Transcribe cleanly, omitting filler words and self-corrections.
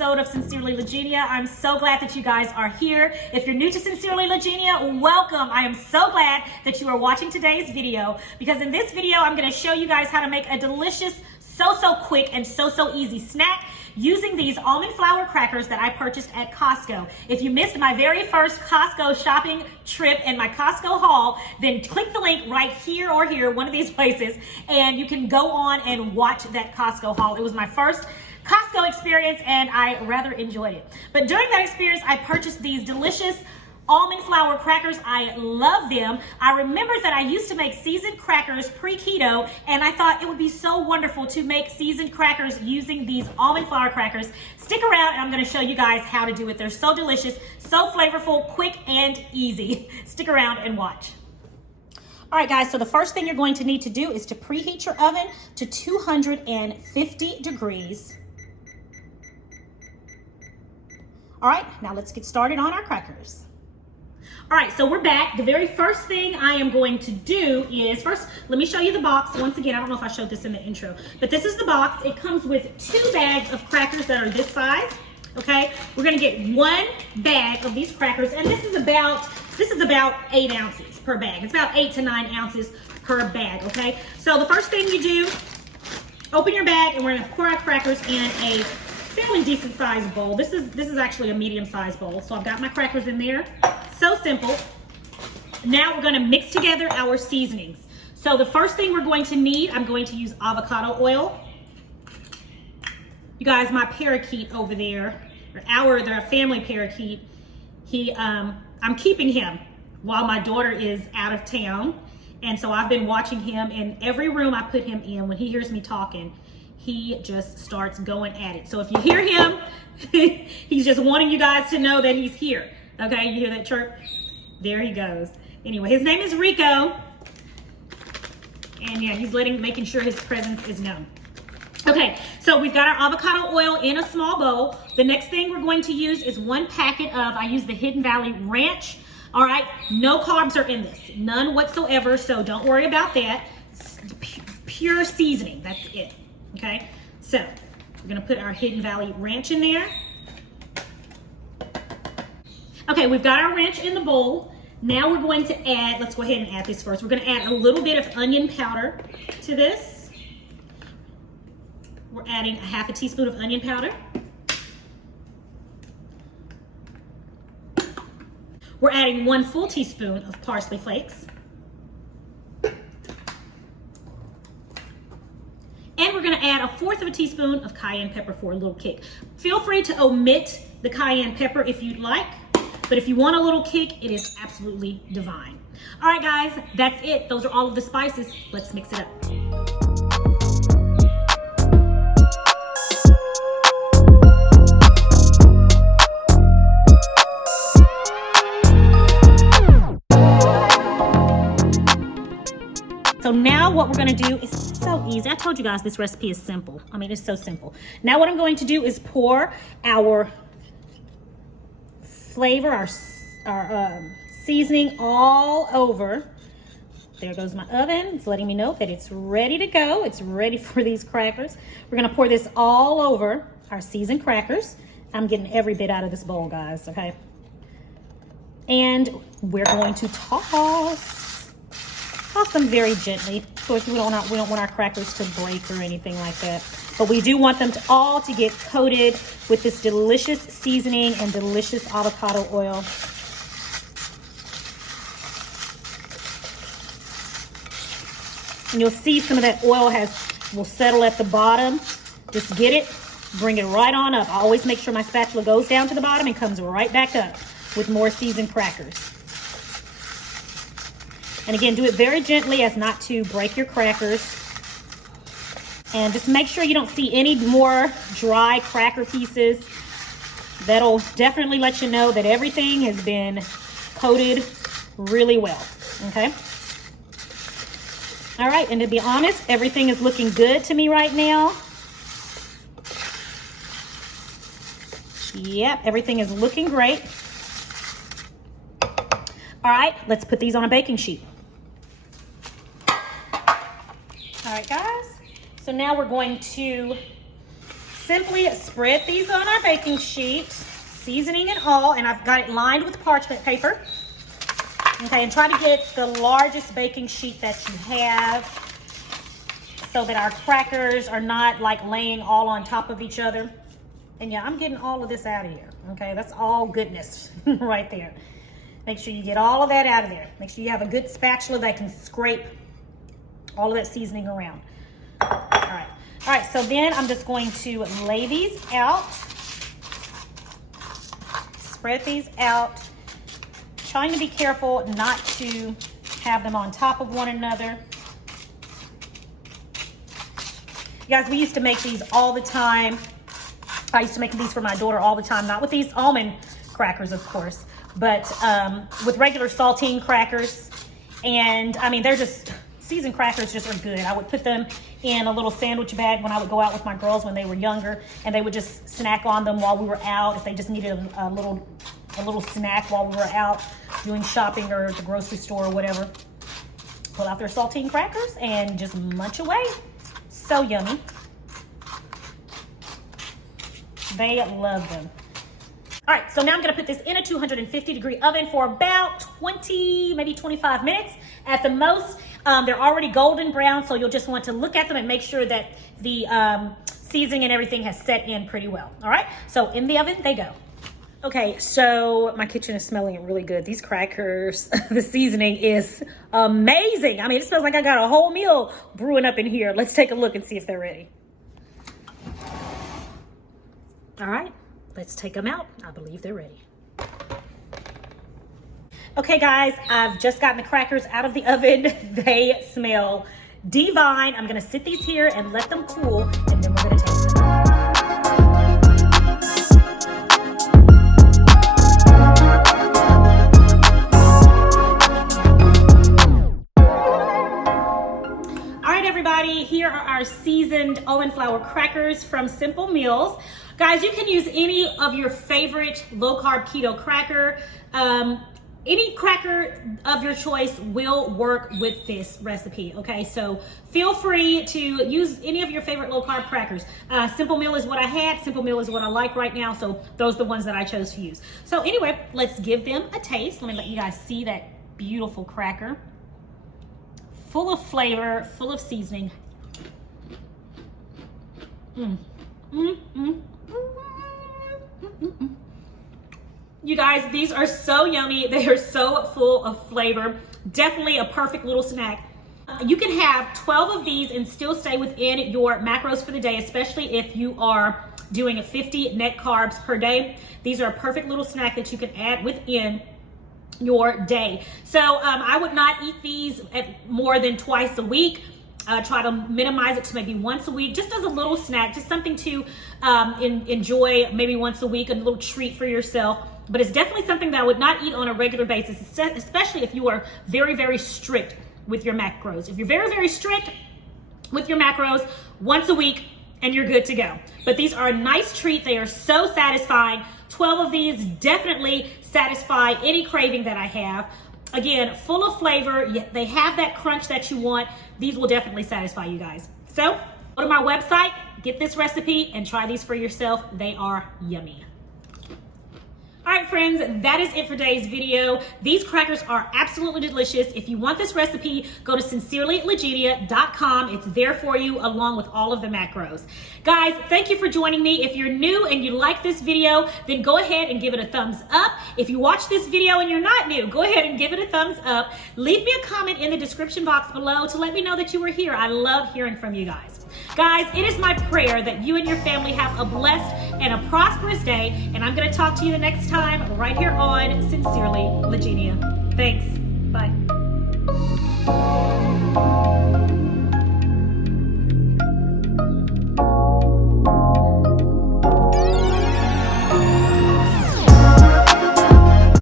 episode of Sincerely Legenia. I'm so glad that you guys are here. If you're new to Sincerely Legenia, welcome. I am so glad that you are watching today's video, because in this video, I'm gonna show you guys how to make a delicious, so quick and so easy snack using these almond flour crackers that I purchased at Costco. If you missed my very first Costco shopping trip and my Costco haul, then click the link right here or here, one of these places, and you can go on and watch that Costco haul. It was my first Costco experience and I rather enjoyed it. But during that experience, I purchased these delicious almond flour crackers. I love them. I remembered that I used to make seasoned crackers pre-keto, and I thought it would be so wonderful to make seasoned crackers using these almond flour crackers. Stick around and I'm gonna show you guys how to do it. They're so delicious, so flavorful, quick and easy. Stick around and watch. All right, guys, so the first thing you're going to need to do is to preheat your oven to 250 degrees. All right, now let's get started on our crackers. All right, so we're back. The very first thing I am going to do is, first, let me show you the box. Once again, I don't know if I showed this in the intro, but this is the box. It comes with 2 bags of crackers that are this size, okay? We're gonna get 1 bag of these crackers, and this is about 8 ounces per bag. It's about 8 to 9 ounces per bag, okay? So the first thing you do, open your bag, and we're gonna pour our crackers in a fairly decent sized bowl. This is actually a medium sized bowl. So I've got my crackers in there. So simple. Now we're gonna mix together our seasonings. So the first thing we're going to need, I'm going to use avocado oil. You guys, my parakeet over there, or their family parakeet, I'm keeping him while my daughter is out of town. And so I've been watching him in every room I put him in. When he hears me talking, he just starts going at it. So if you hear him, he's just wanting you guys to know that he's here. Okay, you hear that chirp? There he goes. Anyway, his name is Rico. And yeah, he's making sure his presence is known. Okay, so we've got our avocado oil in a small bowl. The next thing we're going to use is 1 packet of, I use the Hidden Valley Ranch. All right, no carbs are in this, none whatsoever, so don't worry about that. It's pure seasoning, that's it. Okay, so we're gonna put our Hidden Valley Ranch in there. Okay, we've got our ranch in the bowl. Now we're going to add, let's go ahead and add this first. We're gonna add a little bit of onion powder to this. We're adding a 1/2 teaspoon of onion powder. We're adding 1 full teaspoon of parsley flakes. And we're gonna add 1/4 teaspoon of cayenne pepper for a little kick. Feel free to omit the cayenne pepper if you'd like, but if you want a little kick, it is absolutely divine. All right, guys, that's it. Those are all of the spices. Let's mix it up. So now what we're gonna do is so easy. I told you guys this recipe is simple. I mean, it's so simple. Now what I'm going to do is pour our flavor, our seasoning all over. There goes my oven. It's letting me know that it's ready to go. It's ready for these crackers. We're gonna pour this all over our seasoned crackers. I'm getting every bit out of this bowl, guys, okay? And we're going to toss them very gently. Of course, we don't want our crackers to break or anything like that. But we do want them all to get coated with this delicious seasoning and delicious avocado oil. And you'll see some of that oil will settle at the bottom. Just get it, bring it right on up. I always make sure my spatula goes down to the bottom and comes right back up with more seasoned crackers. And again, do it very gently as not to break your crackers. And just make sure you don't see any more dry cracker pieces. That'll definitely let you know that everything has been coated really well, okay? All right, and to be honest, everything is looking good to me right now. Yep, everything is looking great. All right, let's put these on a baking sheet. All right, guys. So now we're going to simply spread these on our baking sheet, seasoning and all, and I've got it lined with parchment paper. Okay, and try to get the largest baking sheet that you have so that our crackers are not like laying all on top of each other. And yeah, I'm getting all of this out of here. Okay, that's all goodness right there. Make sure you get all of that out of there. Make sure you have a good spatula that can scrape all of that seasoning around. All right, so then I'm just going to lay these out. Spread these out. Trying to be careful not to have them on top of one another. You guys, we used to make these all the time. I used to make these for my daughter all the time, not with these almond crackers, of course, but with regular saltine crackers. And I mean, they're just, seasoned crackers just are good. I would put them in a little sandwich bag when I would go out with my girls when they were younger, and they would just snack on them while we were out. If they just needed a little snack while we were out doing shopping or at the grocery store or whatever, pull out their saltine crackers and just munch away. So yummy. They love them. All right, so now I'm gonna put this in a 250-degree oven for about 20, maybe 25 minutes at the most. They're already golden brown, so you'll just want to look at them and make sure that the seasoning and everything has set in pretty well. All right, so in the oven they go. Okay, so my kitchen is smelling really good. These crackers, the seasoning is amazing. I mean, it smells like I got a whole meal brewing up in here. Let's take a look and see if they're ready. All right, let's take them out. I believe they're ready. Okay, guys, I've just gotten the crackers out of the oven. They smell divine. I'm gonna sit these here and let them cool, and then we're gonna taste them. Here are our seasoned almond flour crackers from Simple Meals. Guys, you can use any of your favorite low-carb keto cracker. Any cracker of your choice will work with this recipe, okay? So feel free to use any of your favorite low-carb crackers. Simple Meal is what I had. Simple Meal is what I like right now, so those are the ones that I chose to use. So anyway, let's give them a taste. Let me let you guys see that beautiful cracker. Full of flavor, full of seasoning. You guys, these are so yummy. They are so full of flavor. Definitely a perfect little snack. You can have 12 of these and still stay within your macros for the day, especially if you are doing 50 net carbs per day. These are a perfect little snack that you can add within your day. So I would not eat these at more than twice a week. Try to minimize it to maybe once a week, just as a little snack, just something to enjoy maybe once a week, a little treat for yourself. But it's definitely something that I would not eat on a regular basis, especially if you are very, very strict with your macros. If you're very, very strict with your macros, once a week and you're good to go. But these are a nice treat. They are so satisfying. 12 of these definitely satisfy any craving that I have. Again, full of flavor. They have that crunch that you want. These will definitely satisfy you guys. So go to my website, get this recipe, and try these for yourself. They are yummy. All right, friends, that is it for today's video. These crackers are absolutely delicious. If you want this recipe, go to sincerelylegenia.com. It's there for you along with all of the macros. Guys, thank you for joining me. If you're new and you like this video, then go ahead and give it a thumbs up. If you watch this video and you're not new, go ahead and give it a thumbs up. Leave me a comment in the description box below to let me know that you were here. I love hearing from you guys. Guys, it is my prayer that you and your family have a blessed and a prosperous day, and I'm going to talk to you the next time right here on Sincerely Legenia. Thanks. Bye.